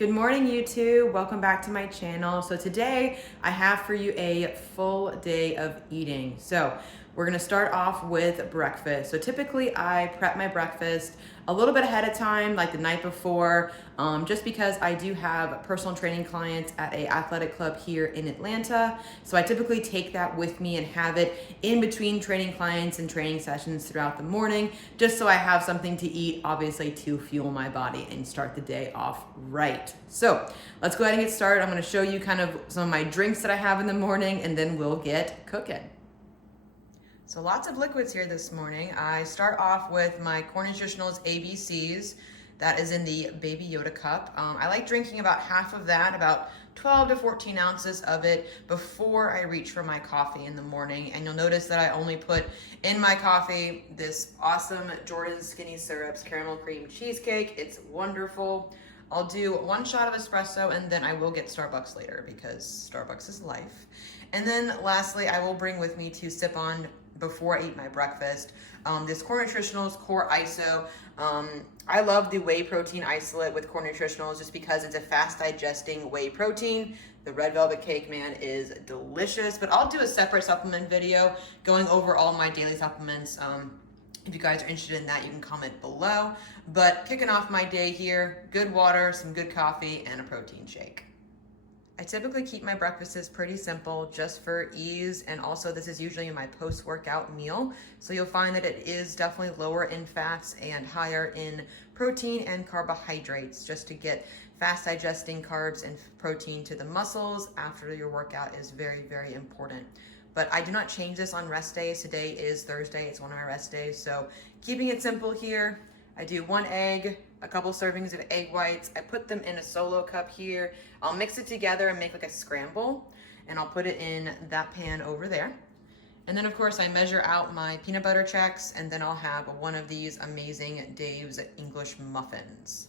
Good morning, YouTube. Welcome back to my channel. So today I have for you a full day of eating. So we're gonna start off with breakfast. So typically I prep my breakfast a little bit ahead of time, like the night before, just because I do have personal training clients at a athletic club here in Atlanta. So I typically take that with me and have it in between training clients and training sessions throughout the morning, just so I have something to eat, obviously, to fuel my body and start the day off right. So let's go ahead and get started. I'm gonna show you kind of some of my drinks that I have in the morning, and then we'll get cooking. So lots of liquids here this morning. I start off with my Core Nutritionals ABCs. That is in the Baby Yoda cup. I like drinking about half of that, about 12 to 14 ounces of it before I reach for my coffee in the morning. And you'll notice that I only put in my coffee this awesome Jordan Skinny Syrups caramel cream cheesecake. It's wonderful. I'll do one shot of espresso and then I will get Starbucks later because Starbucks is life. And then lastly, I will bring with me to sip on before I eat my breakfast. This Core Nutritionals Core ISO. I love the whey protein isolate with Core Nutritionals just because it's a fast digesting whey protein. The red velvet cake, man, is delicious, but I'll do a separate supplement video going over all my daily supplements. If you guys are interested in that, you can comment below. But kicking off my day here, good water, some good coffee, and a protein shake. I typically keep my breakfasts pretty simple just for ease, and also this is usually my post-workout meal. So you'll find that it is definitely lower in fats and higher in protein and carbohydrates just to get fast digesting carbs and protein to the muscles after your workout is very, very important. But I do not change this on rest days. Today is Thursday, it's one of my rest days. So keeping it simple here, I do one egg, a couple servings of egg whites. I put them in a solo cup here. I'll mix it together and make like a scramble, and I'll put it in that pan over there. And then of course I measure out my peanut butter checks, and then I'll have one of these amazing Dave's English muffins.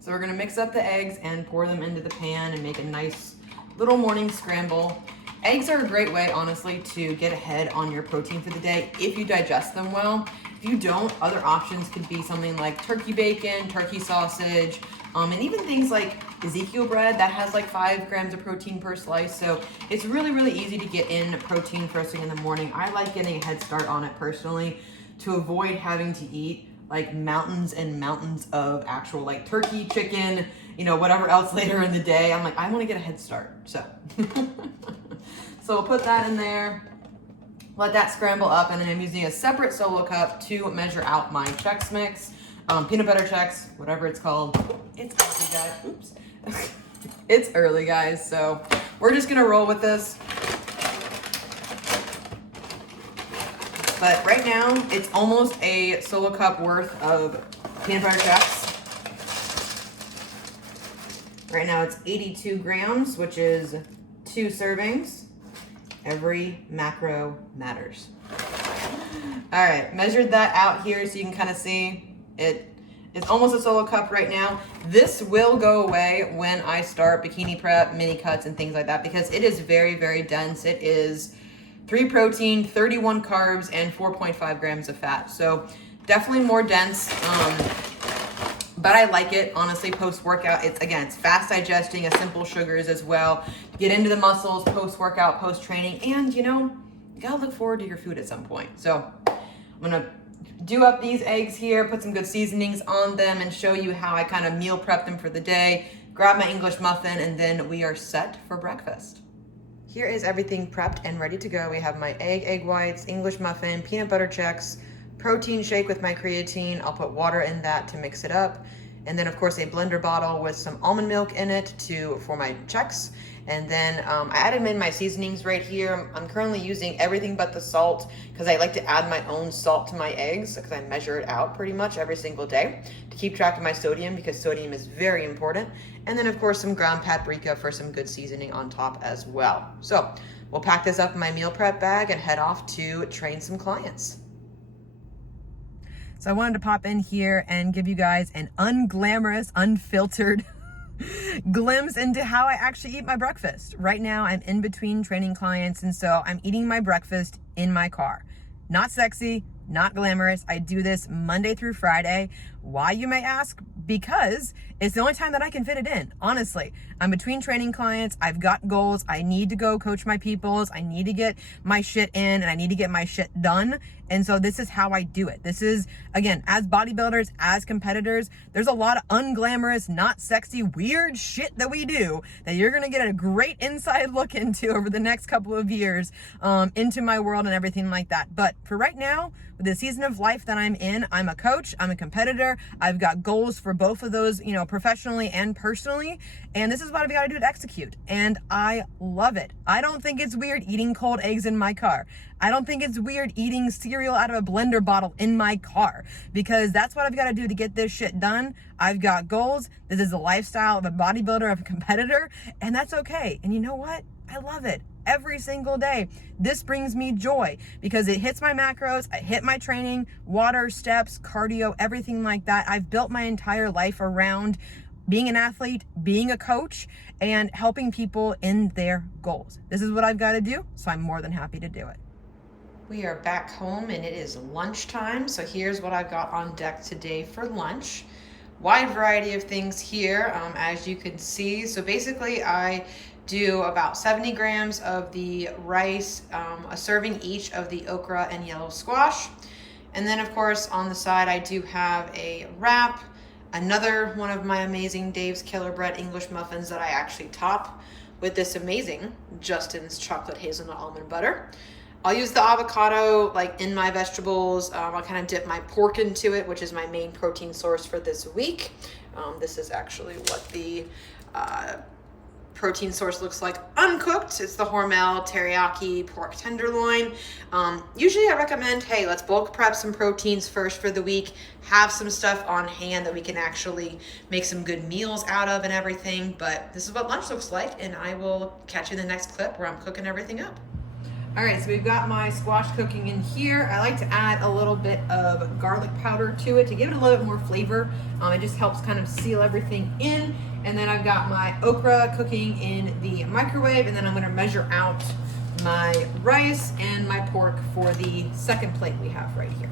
So we're gonna mix up the eggs and pour them into the pan and make a nice little morning scramble. Eggs are a great way, honestly, to get ahead on your protein for the day if you digest them well. If you don't, other options could be something like turkey bacon, turkey sausage, and even things like Ezekiel bread that has like 5 grams of protein per slice. So it's really, really easy to get in protein first thing in the morning. I like getting a head start on it personally to avoid having to eat like mountains and mountains of actual like turkey, chicken, you know, whatever else later in the day. I'm like, I want to get a head start. So we'll put that in there, let that scramble up, and then I'm using a separate solo cup to measure out my Chex Mix, peanut butter Chex, whatever it's called. It's early, guys. Oops. It's early, guys, so we're just gonna roll with this. But right now, it's almost a solo cup worth of peanut butter Chex. Right now it's 82 grams, which is 2 servings. Every macro matters. All right, measured that out here so you can kind of see it. It's almost a solo cup right now. This will go away when I start bikini prep, mini cuts, and things like that because it is very, very dense. It is 3 protein, 31 carbs, and 4.5 grams of fat. So definitely more dense. But I like it, honestly, post-workout. It's fast digesting, a simple sugars as well. Get into the muscles, post-workout, post-training, and you know, you gotta look forward to your food at some point. So I'm gonna do up these eggs here, put some good seasonings on them, and show you how I kind of meal prep them for the day, grab my English muffin, and then we are set for breakfast. Here is everything prepped and ready to go. We have my egg whites, English muffin, peanut butter Chex, protein shake with my creatine. I'll put water in that to mix it up. And then of course a blender bottle with some almond milk in it for my Chex. And then I added in my seasonings right here. I'm currently using everything but the salt because I like to add my own salt to my eggs because I measure it out pretty much every single day to keep track of my sodium because sodium is very important. And then of course some ground paprika for some good seasoning on top as well. So we'll pack this up in my meal prep bag and head off to train some clients. So I wanted to pop in here and give you guys an unglamorous, unfiltered glimpse into how I actually eat my breakfast. Right now, I'm in between training clients, and so I'm eating my breakfast in my car. Not sexy, not glamorous. I do this Monday through Friday. Why, you may ask? Because it's the only time that I can fit it in. Honestly, I'm between training clients. I've got goals. I need to go coach my peoples. I need to get my shit in and I need to get my shit done. And so this is how I do it. This is, again, as bodybuilders, as competitors, there's a lot of unglamorous, not sexy, weird shit that we do that you're going to get a great inside look into over the next couple of years, into my world and everything like that. But for right now, with the season of life that I'm in, I'm a coach, I'm a competitor. I've got goals for both of those, professionally and personally. And this is what I've got to do to execute. And I love it. I don't think it's weird eating cold eggs in my car. I don't think it's weird eating cereal out of a blender bottle in my car, because that's what I've got to do to get this shit done. I've got goals. This is the lifestyle of a bodybuilder, of a competitor, and that's okay. And you know what? I love it. Every single day, this brings me joy because it hits my macros, I hit my training, water, steps, cardio, everything like that. I've built my entire life around being an athlete, being a coach, and helping people in their goals. This is what I've got to do, so I'm more than happy to do it. We are back home and it is lunchtime. So here's what I've got on deck today for lunch. Wide variety of things here, as you can see. So basically I do about 70 grams of the rice, a serving each of the okra and yellow squash. And then of course on the side I do have a wrap, another one of my amazing Dave's Killer Bread English muffins that I actually top with this amazing Justin's chocolate hazelnut almond butter. I'll use the avocado like in my vegetables. I'll kind of dip my pork into it, which is my main protein source for this week. This is actually what the protein source looks like uncooked. It's the Hormel teriyaki pork tenderloin. Usually I recommend, hey, let's bulk prep some proteins first for the week, have some stuff on hand that we can actually make some good meals out of and everything. But this is what lunch looks like, and I will catch you in the next clip where I'm cooking everything up. All right, so we've got my squash cooking in here. I like to add a little bit of garlic powder to it to give it a little bit more flavor. It just helps kind of seal everything in. And then I've got my okra cooking in the microwave, and then I'm gonna measure out my rice and my pork for the second plate we have right here.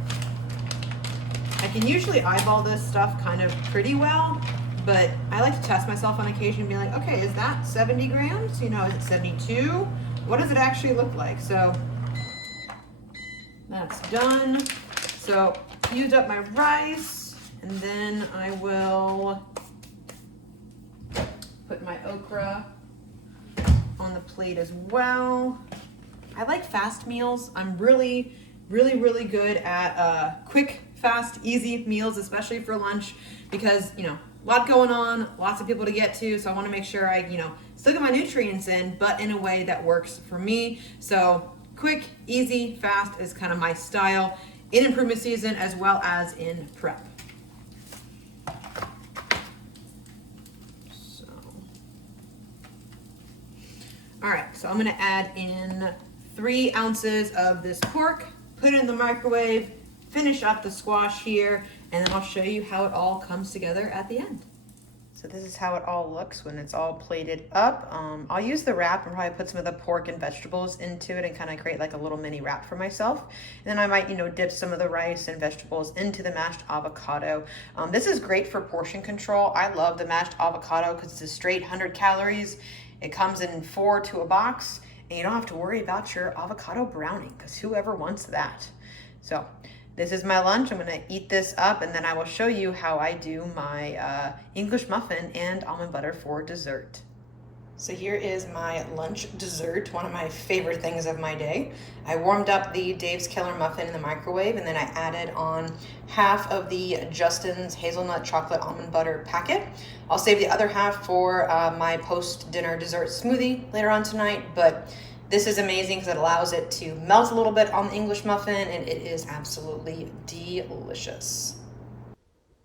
I can usually eyeball this stuff kind of pretty well, but I like to test myself on occasion and be like, okay, is that 70 grams? Is it 72? What does it actually look like? So that's done. So used up my rice, and then I will put my okra on the plate as well. I like fast meals. I'm really good at quick, fast, easy meals, especially for lunch, because a lot going on, lots of people to get to, so I want to make sure I still get my nutrients in, but in a way that works for me. So quick, easy, fast is kind of my style in improvement season as well as in prep. So, all right, so I'm gonna add in 3 ounces of this pork, put it in the microwave, finish up the squash here, and then I'll show you how it all comes together at the end. So this is how it all looks when it's all plated up. I'll use the wrap and probably put some of the pork and vegetables into it and kind of create like a little mini wrap for myself. And then I might, dip some of the rice and vegetables into the mashed avocado. This is great for portion control. I love the mashed avocado because it's a straight 100 calories. It comes in 4 to a box, and you don't have to worry about your avocado browning, because whoever wants that? So this is my lunch. I'm gonna eat this up, and then I will show you how I do my English muffin and almond butter for dessert. So here is my lunch dessert, one of my favorite things of my day. I warmed up the Dave's Killer muffin in the microwave, and then I added on half of the Justin's hazelnut chocolate almond butter packet. I'll save the other half for my post-dinner dessert smoothie later on tonight, but this is amazing because it allows it to melt a little bit on the English muffin, and it is absolutely delicious.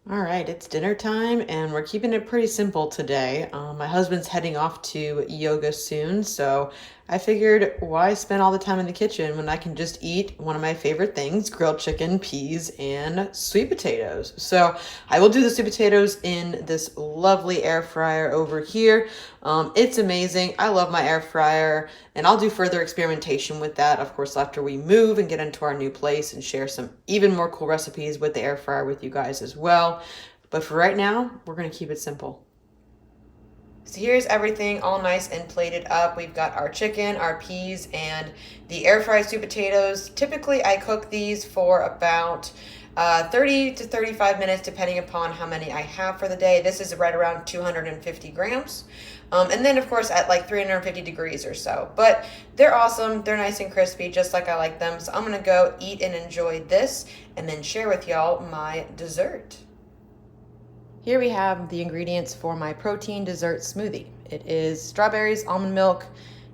All right, it's dinner time, and we're keeping it pretty simple today. My husband's heading off to yoga soon, so I figured why spend all the time in the kitchen when I can just eat one of my favorite things, grilled chicken, peas, and sweet potatoes. So I will do the sweet potatoes in this lovely air fryer over here. It's amazing. I love my air fryer, and I'll do further experimentation with that, of course, after we move and get into our new place and share some even more cool recipes with the air fryer with you guys as well. But for right now, we're going to keep it simple. So here's everything all nice and plated up. We've got our chicken, our peas, and the air fried sweet potatoes. Typically, I cook these for about 30 to 35 minutes, depending upon how many I have for the day. This is right around 250 grams. And then, of course, at like 350 degrees or so. But they're awesome. They're nice and crispy, just like I like them. So I'm going to go eat and enjoy this and then share with y'all my dessert. Here we have the ingredients for my protein dessert smoothie. It is strawberries, almond milk,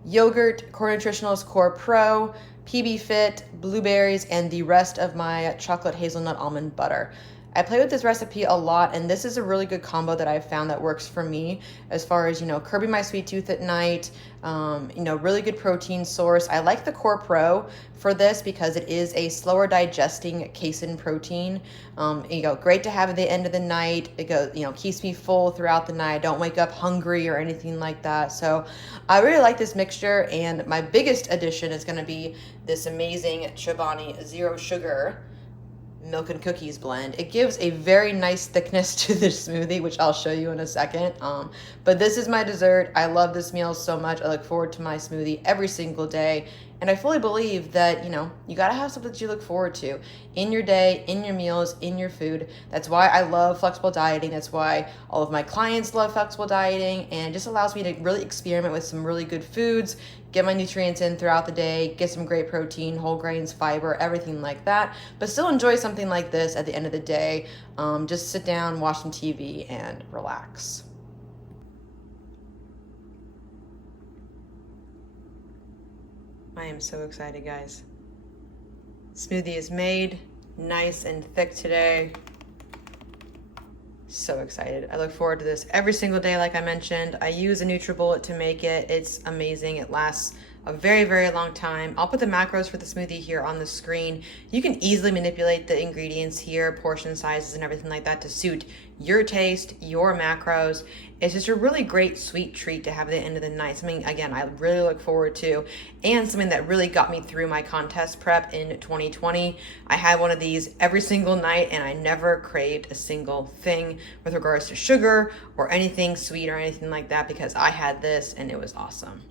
yogurt, Core Nutritionals Core Pro, PB Fit, blueberries, and the rest of my chocolate hazelnut almond butter. I play with this recipe a lot, and this is a really good combo that I've found that works for me as far as, curbing my sweet tooth at night, really good protein source. I like the Core Pro for this because it is a slower digesting casein protein. Great to have at the end of the night. It goes, keeps me full throughout the night. I don't wake up hungry or anything like that. So I really like this mixture, and my biggest addition is going to be this amazing Chobani Zero Sugar milk and cookies blend. It gives a very nice thickness to the smoothie, which I'll show you in a second. But this is my dessert. I love this meal so much. I look forward to my smoothie every single day. And I fully believe that, you got to have something that you look forward to in your day, in your meals, in your food. That's why I love flexible dieting. That's why all of my clients love flexible dieting. And it just allows me to really experiment with some really good foods, get my nutrients in throughout the day, get some great protein, whole grains, fiber, everything like that. But still enjoy something like this at the end of the day. Just sit down, watch some TV, and relax. I am so excited, guys. Smoothie is made, nice and thick today. So excited. I look forward to this every single day, like I mentioned. I use a NutriBullet to make it. It's amazing. It lasts a very, very long time. I'll put the macros for the smoothie here on the screen. You can easily manipulate the ingredients here, portion sizes and everything like that to suit your taste, your macros. It's just a really great sweet treat to have at the end of the night. Something, again, I really look forward to, and something that really got me through my contest prep in 2020. I had one of these every single night, and I never craved a single thing with regards to sugar or anything sweet or anything like that because I had this and it was awesome.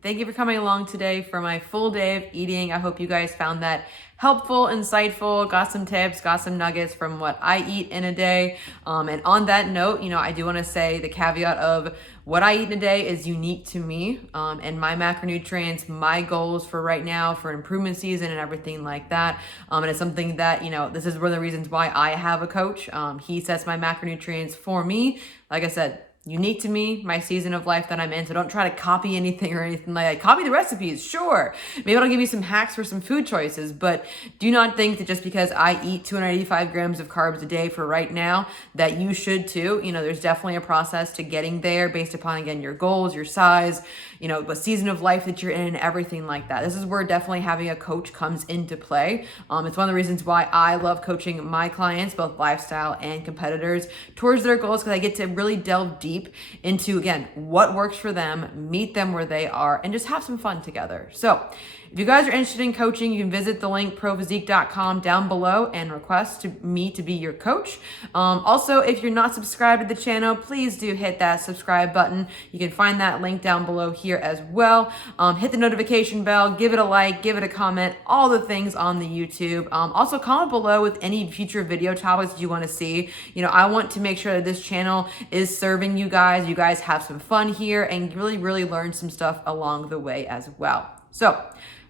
Thank you for coming along today for my full day of eating. I hope you guys found that helpful, insightful, got some tips, got some nuggets from what I eat in a day. And on that note, I do want to say the caveat of what I eat in a day is unique to me and my macronutrients, my goals for right now, for improvement season and everything like that. And it's something that, this is one of the reasons why I have a coach. He sets my macronutrients for me. Like I said, unique to me, my season of life that I'm in. So don't try to copy anything or anything like that. Copy the recipes, sure. Maybe I'll give you some hacks for some food choices, but do not think that just because I eat 285 grams of carbs a day for right now, that you should too. There's definitely a process to getting there based upon, again, your goals, your size, what season of life that you're in, everything like that. This is where definitely having a coach comes into play. It's one of the reasons why I love coaching my clients, both lifestyle and competitors, towards their goals, because I get to really delve deep into, again, what works for them, meet them where they are, and just have some fun together. So if you guys are interested in coaching, you can visit the link prophysique.com down below and request me to be your coach. Also, if you're not subscribed to the channel, please do hit that subscribe button. You can find that link down below here as well. Hit the notification bell, give it a like, give it a comment, all the things on the YouTube. Also, comment below with any future video topics you want to see. I want to make sure that this channel is serving you guys. You guys have some fun here and really, really learn some stuff along the way as well. So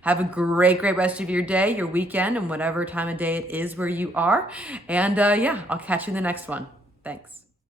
have a great rest of your day, your weekend, and whatever time of day it is where you are. And I'll catch you in the next one. Thanks.